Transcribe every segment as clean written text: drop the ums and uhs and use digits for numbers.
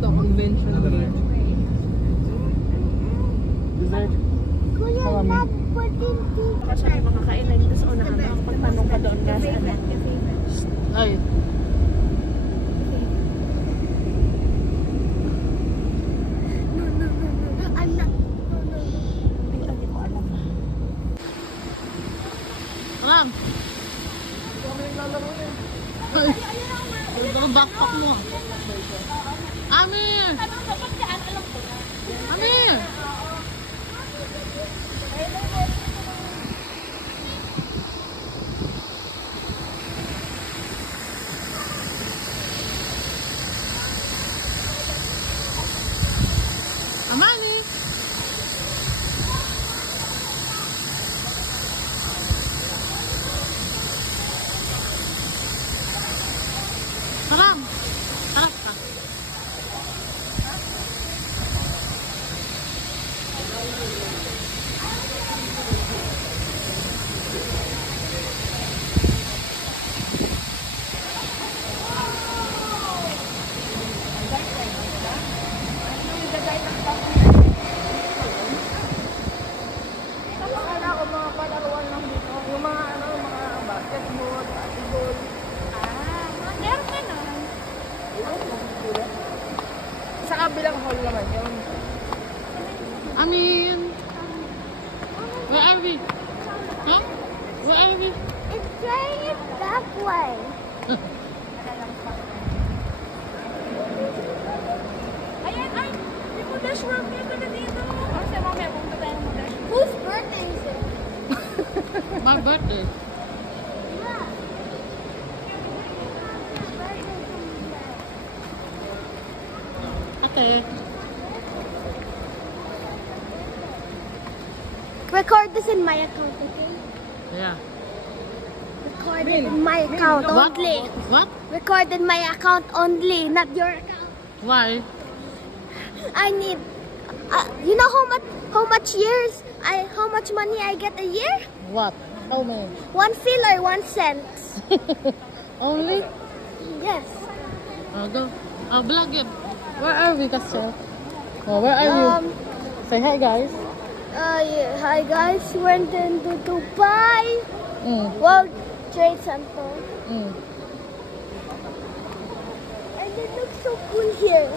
to, convention. Dessert. Kuya, naputin dito. Kasi may mga kainan dito sa unahan na pagtanong ka doon kasi Ay. I'm not. hindi ko alam. Ram! Ay! Ito ang backpack mo. Amir! Amir! Amani! Salam! Harap ka. Mga palaruan lang dito. Yung mga basketball, volleyball. Meron ka na. Sa kabilang hall naman yun. Amin! Where are we? Huh? Where are we? It's trying it that way. Ayan, ay! Yung Modash World dito na dito. Kasi mamaya pumunta tayo ng Modash. Whose birthday is it? My birthday. Yeah. Ate. Record this in my account, okay? Yeah. Record it in my account What? only. What? Record in my account only, not your account. Why? I need. You know how much how much money I get a year? What? How many? 1 filler, 1 cent. Only? Yes. Go. Vlog it. Where are we, Castle? Oh, where are you? Say hi, guys. Yeah, hi guys, we're in Dubai World Trade Center. And it looks so cool here.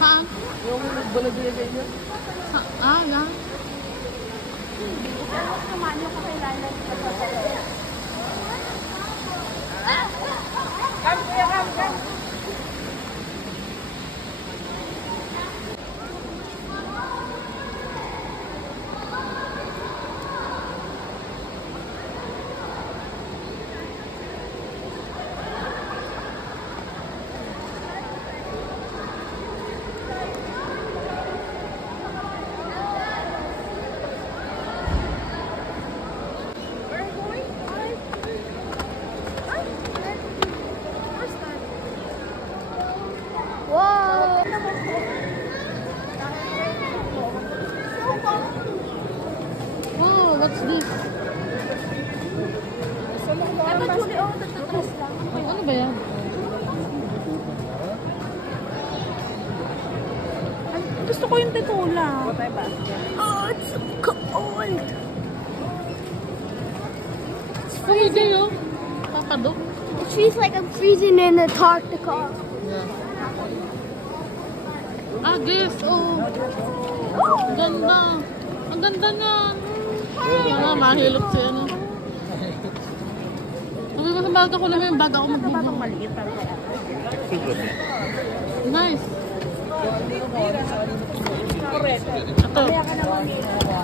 Ha? Yung nagbalagay sa inyo? Yeah. Whoa! Oh, what's this? Ano ba yan? Gusto ko yung titula. Oh, it's so cold. Hindi yun. Papadok. It feels like I'm freezing in Antarctica. Yeah. Guys. Oh. Ang ganda. Ang ganda niya. Mahilot siya, ano. Sabi mo sa baga ko naman yung baga ko Batang maliit lang kaya. Nice. Correct. Ito.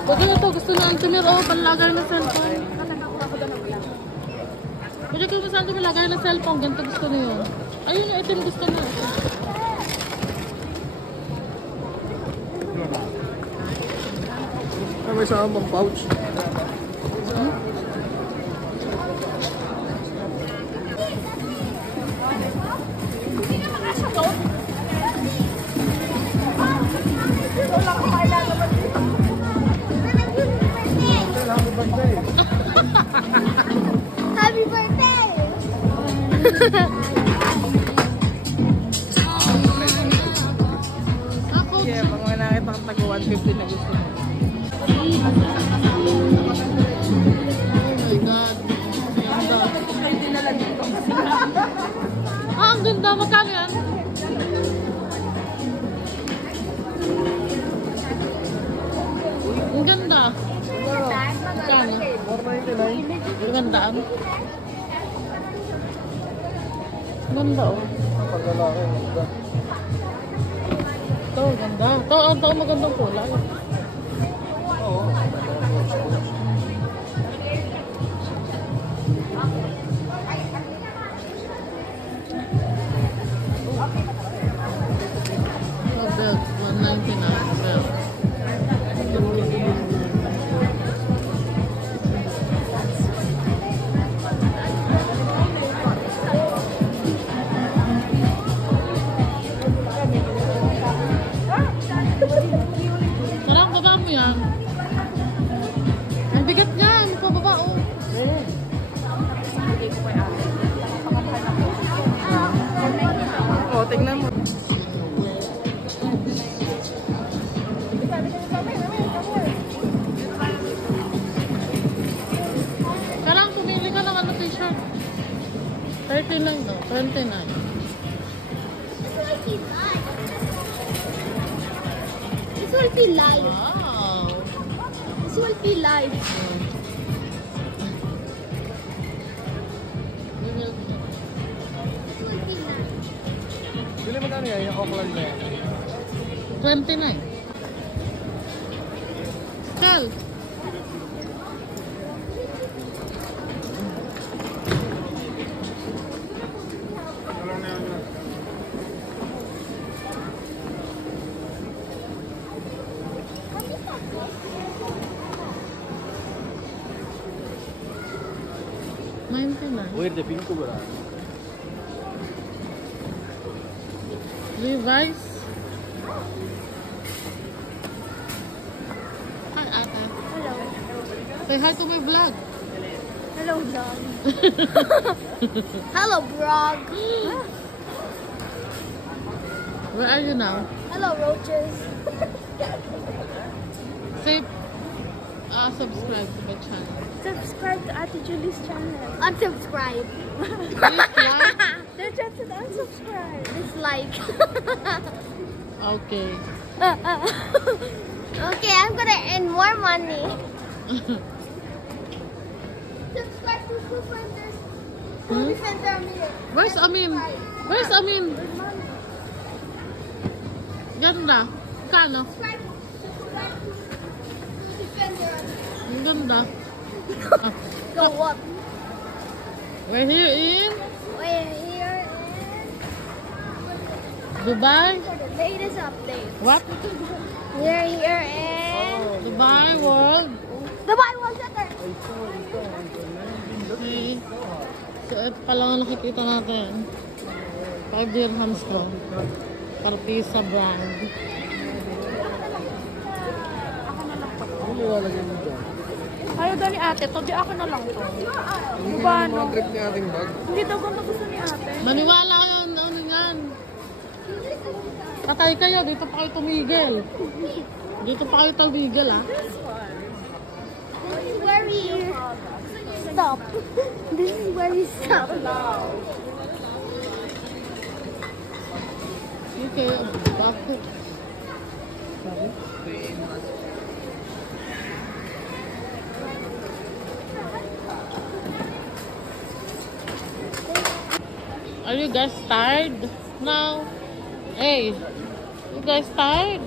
Pwede na to. Gusto na ang tumir. Oh, panlagay na cellphone. Pwede ko masahan ito malagay na cellphone. Ganito gusto na yun. Ayun yung item gusto na. May isang pang pouch. Hindi na makasya to. Ako, Kaya pag mga nakita kang taga 150 na gusto mo. oh my God. Ganda. Kayo dinala dito. Ah, ang ganda. Magkano yan? Ang ganda. Magkano? 499. Gandaan. Ganda oh. Pag lalaki, maganda. Ito, ganda. Ito, magandang kulay. Oo. Belt, 199 belt. Parang baba mo yan. Ang bigat niya, pababa oh. Oo, tingnan mo. Parang pumili ka ng ano t-shirt. 39 no, 29. This will be live. Wow. This will be live. This will be live. Bili mo kami yan, yung Oakland na yan. 29. Tell. Where the pink ko ba? Levi's. Hi, ate. Hello. Say hi to my vlog. Hello, dog. Hello, Brog. Where are you now? Hello, roaches. Say, subscribe to my channel. Subscribe to Ate Julie's channel. Unsubscribe. Please like. They're just an unsubscribe. Dislike. Okay. Okay, I'm gonna earn more money. Subscribe to Hmm? Defender Amir. Where's Amin? Where's Amin? Ganda. Kano? Subscribe to Defender Amir. Ang ganda. Go up. We're here in We're here Dubai. for the latest update. What? We're here in Dubai World. the Bible Center. Okay. So, ito pa lang ang nakikita natin. 5 dirhams to. Karpisa brand. Ano nilalagay mo dyan? Ayaw daw ni ate to. Di ako na lang to. Diba Yung mga trip ni ating bag. Hindi daw ganito gusto ni ate. Maniwala kayo, ano yan? Patay kayo, dito pa kayo tumigil. Dito pa kayo tumigil, ah. This is where we stop. This is where we stop. Okay, bakit? Sorry. Are you guys tired now? Hey, you guys tired?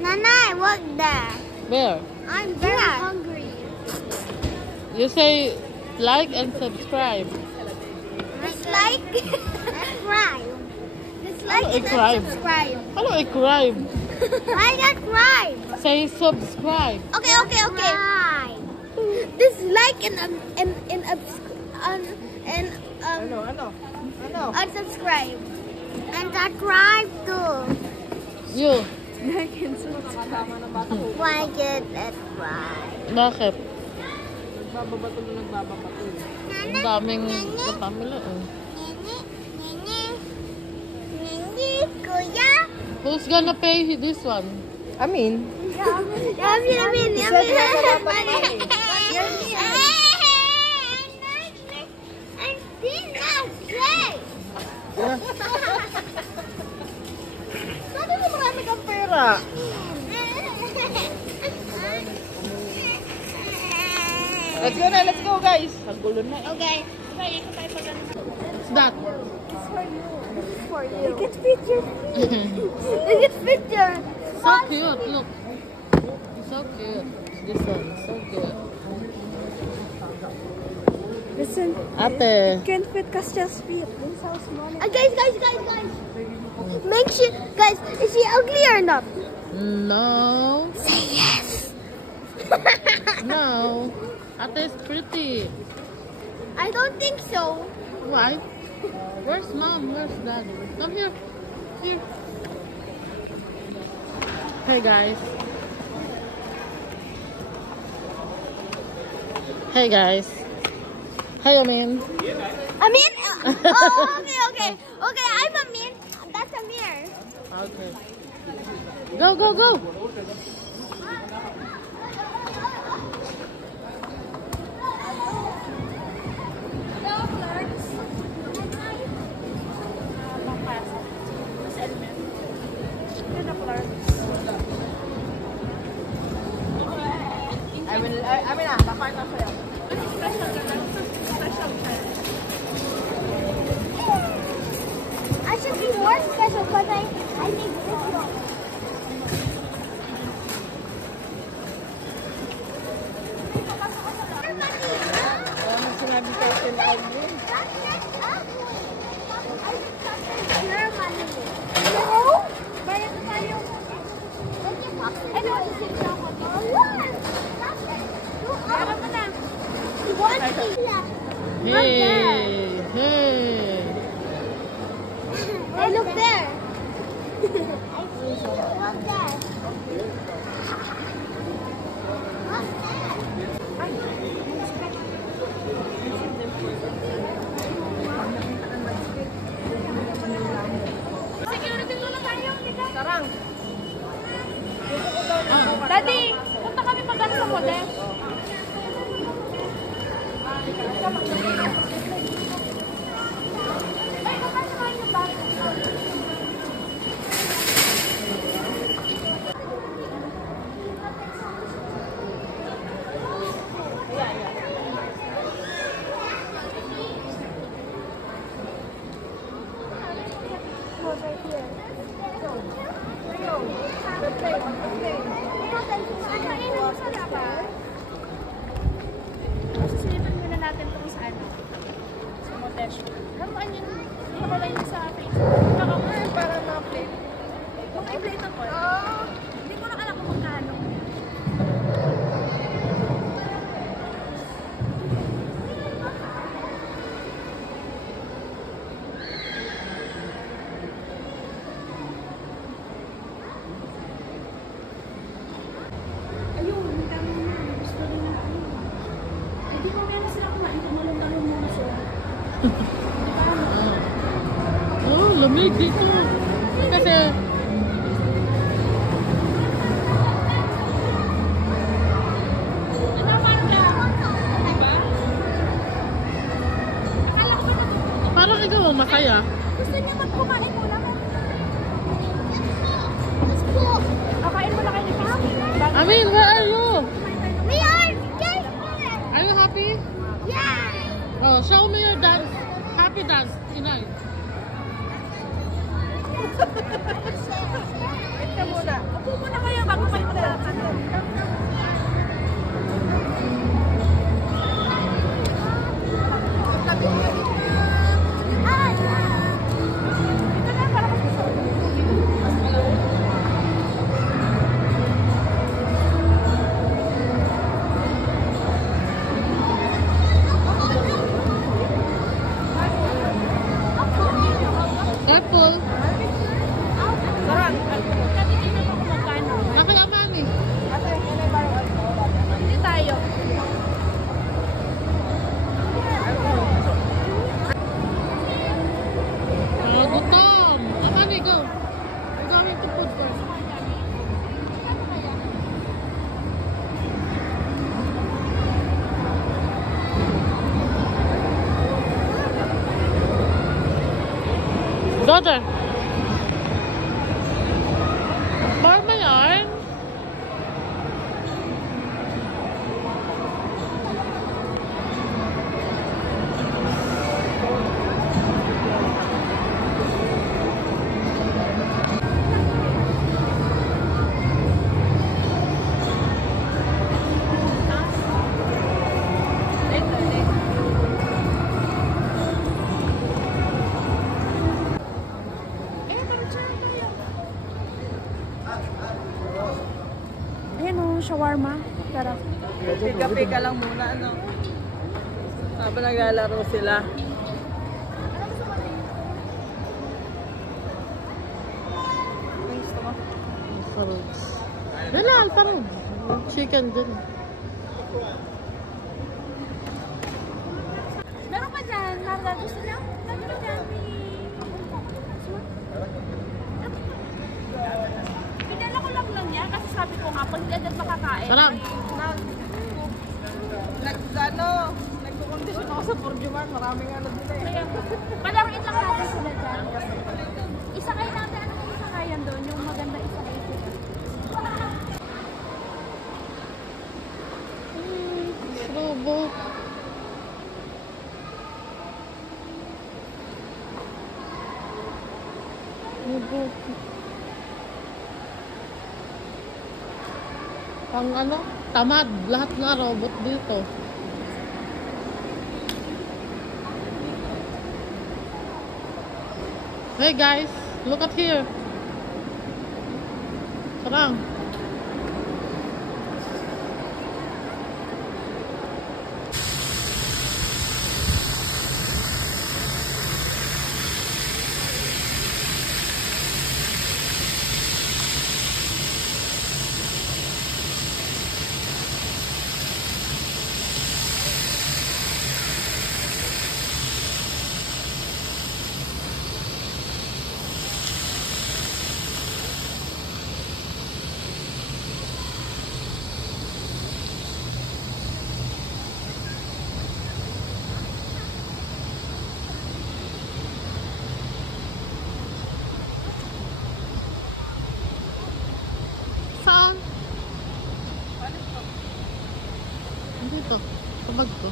Nana, what there? Where? I'm very hungry. You say like and subscribe. Dislike, subscribe. Dislike Hello, and subscribe. subscribe. Hello, subscribe. I got right. Say subscribe. Okay, okay, okay. Dislike and Ano? unsubscribe. And subscribe too. You. Like and subscribe. Why get that right? Bakit? Nagbababato na nagbababato. Ang daming katamila, eh. Who's gonna pay this one? Amin. Yamin. Sabi mo marami kang pera. Let's go guys. Ang gulo na. Okay. What's that? For you. You can fit your feet. You can fit your So cute, look. So cute. This one, so cute. Listen. Ate. Can't fit Castiel's feet. Guys. Make sure, guys, is she ugly or not? No. Say yes. No. Ate is pretty. I don't think so. Why? Where's mom? Where's dad? Come here. Here. Hey guys. Hey guys. Hey Amin. Amin? Oh, okay. Okay, I'm Amin. That's Amir. Okay. Go. Amin na, kapart na sa'yo. I should be more special because I think this one. Sinabi kayo sinabi mo. Hey. Hey, look there. I see you. Look there. Sarang. Daddy, punta kami magano sa model. Sisilipan muna natin itong sa ano. Sa motel. Hamaan yun. Wala yun sa Facebook. Naka-curve para ma-plate. Kung i-plate ako. Hindi ko na alam kung magkano. Ayun, tama na. Gusto rin na ano. Hindi ko kaya na sila kumain. Tumalong-talong muna sila. Oh, lamig dito. Kasi parang ikaw ang masaya. Gusto niya magkumain muna. Let's go. Kakain mo na kayo ni Pasi. Amin, where are you? We are gay. Are you happy? Yeah. Oh, show me your dance. Happy dance tonight. Wait ka muna. Upo muna kayo bago kayo maglalakad. Ito na, para mas gusto. Careful. Sarang. Titignan mo kung magkano. Go there. Bar mo yarn. Ayan o, shawarma. Sarap. Pika-pika lang muna, ano. Habang naglalaro sila. Anong gusto mo? Alparrots. Dala, alparrots. Chicken din. Meron pa dyan, Marga. Gusto niyo? Meron pa dyan. Pinala ko lang niya kasi sabi ko nga, pag hindi agad makakain. Sarap. Nagkukondisyon ako sa Porjumar. Maraming ano dito eh. Kaya, palaruin lang natin sila dyan. Isakay natin, ano yung isakayan doon? Yung maganda isakay sila. Robot. Robot. Pang ano? Tamad. Lahat na robot dito. Hey guys, look at here. Sarang. Saan? Dito. Sa bag ko.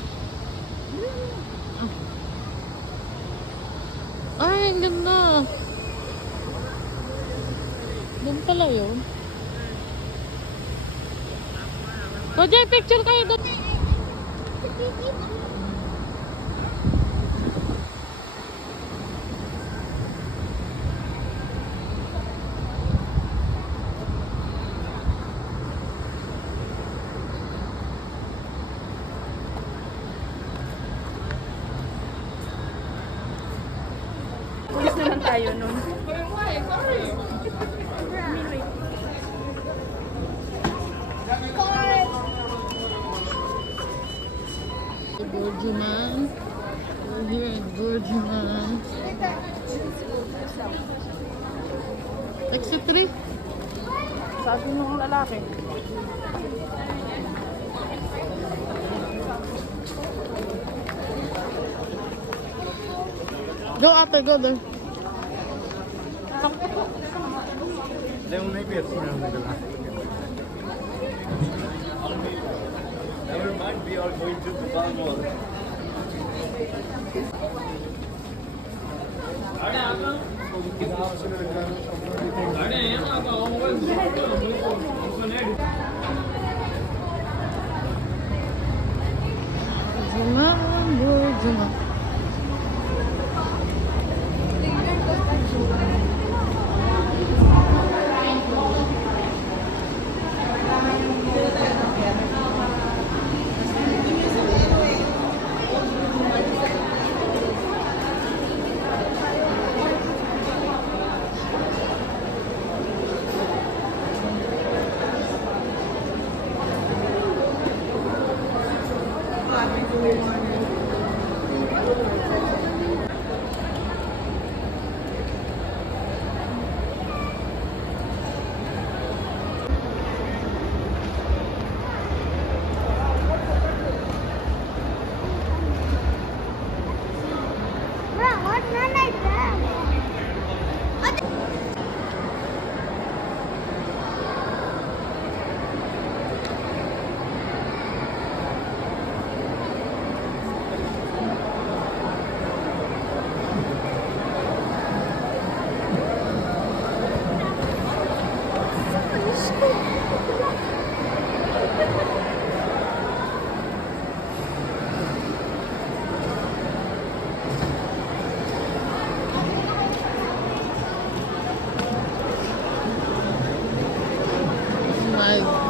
Ay, ang ganda. Doon pala yun. Roger, picture kayo doon. Pulis na lang tayo nun. Gorjuman. We're here at Gorjuman. Exit 3. Sabi nung lalaki. Go ate, go there. Never mind, we are going to the Palm Mall. Gorjuman.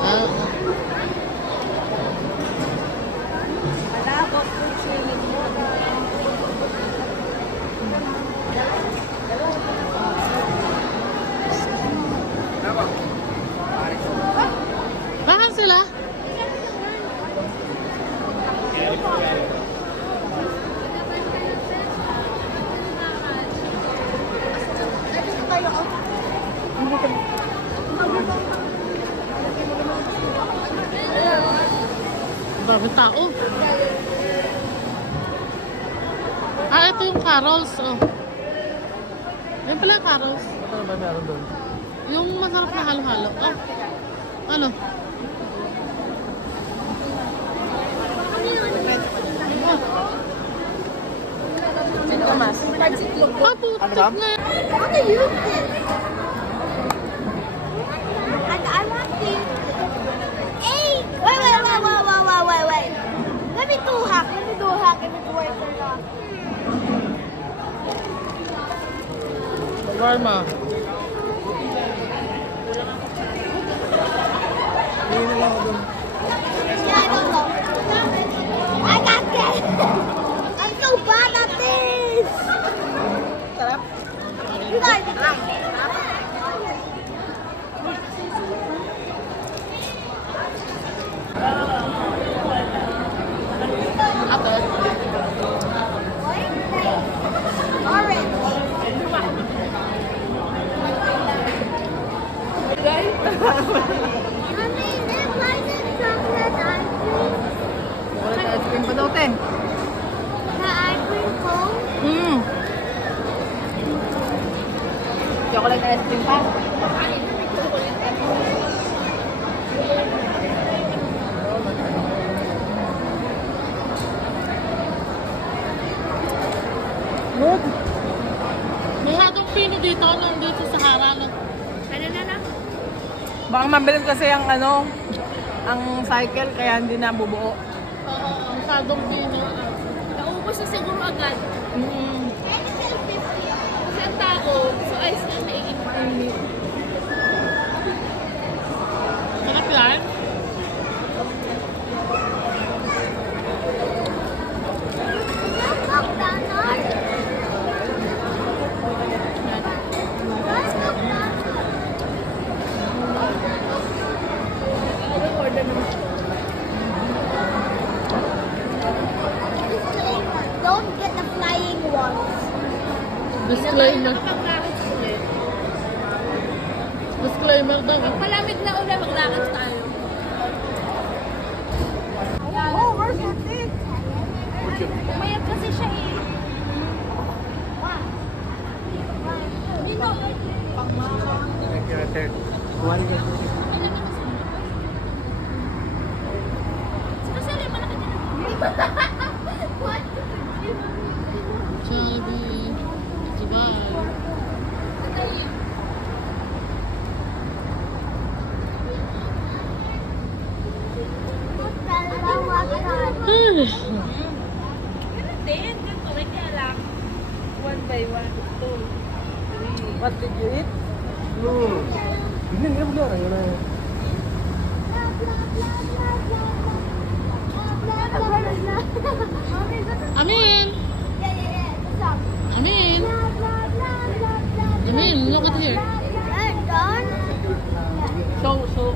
Ah, Malabot po swimming pool. Bakit sila? Dami tao. Ah, ito yung carols. Oh. Yan pala yung carols. Ano ba meron doon? Yung masarap na halo-halo. Ah, ano? Sino ka mas? Pagsitlog po. Paputik Ano ba? na yan. How to use this? And I want to use this. Hey! Wait. Let me do a hack. Let me do a hack if it works or not. Warma. Yeah, I don't know. I got this. I'm so bad at this. Sarap. You guys. Orange. Mommy, there's like a chocolate ice cream. Chocolate ice cream pa daw, te. The ice cream cone. Chocolate ice cream pa. Good. Masyadong pino dito, nandito sa Harano. Baka mabilis kasi ang ang cycle kaya hindi na bubuo. Oo, masyadong pino. Naubos na siguro agad. Kasi ang tao, so ice na naiinit. Sarap yan. Don't get the flying ones. Disclaimer. Maglakad ulit. Disclaimer daw. Malamig na ulit, maglakad tayo. Oh, where's your thing? Umayat kasi siya eh. Sali, malaki din. Jollibee. Dubai. Din, ganito rin kaya lang. One by one. Two. Three. What did you eat? Hindi wala. Yun ay. Amin! Amin! Amin, look at here. Done? So.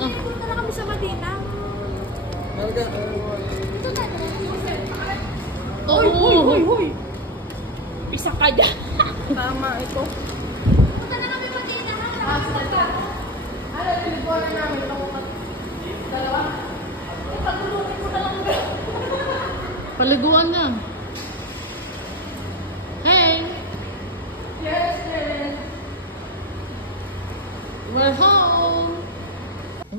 Punta na kami sa Madina. Oh, Isa ka dyan. Tama ito. Punta na kami Madina. paliguan na. Hey! We're home!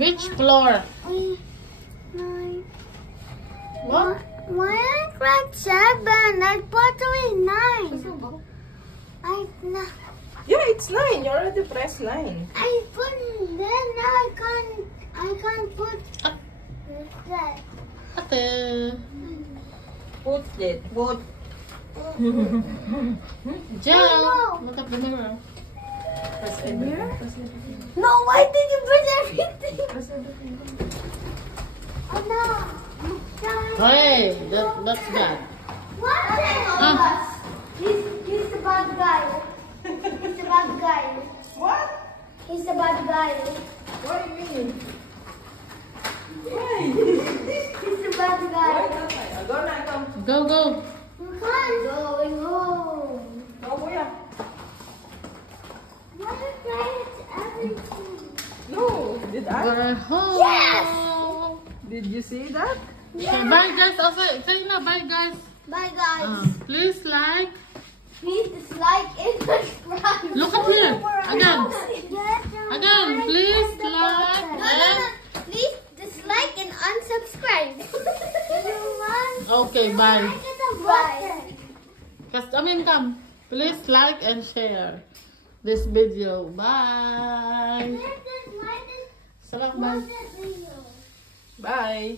Which floor? Nine. What? Why I clicked 7? I put it 9. Yeah, it's 9. You already pressed 9. I put then now I can't put that. Ate. Put it. Put. Jill, look at the mirror. Press everything. No, why did you put everything? Oh no. Hey, that's bad. What? He's the bad guy. He's the bad guy. What? He's the bad guy. What do you mean? Why? He's the bad guy. Why not? Go na, come. Go, go. You can't going home. Go, kuya. Why you trying to everything? No. Did I? We're home. Yes! Did you see that? So, bye guys. Also, say na, bye guys. Bye guys. Please like. Please dislike and subscribe. Look at here. Again. Again, please like and... Please dislike and unsubscribe. Okay, bye. Bye. Come. Please like and share this video. Bye. Salam, bye. Bye.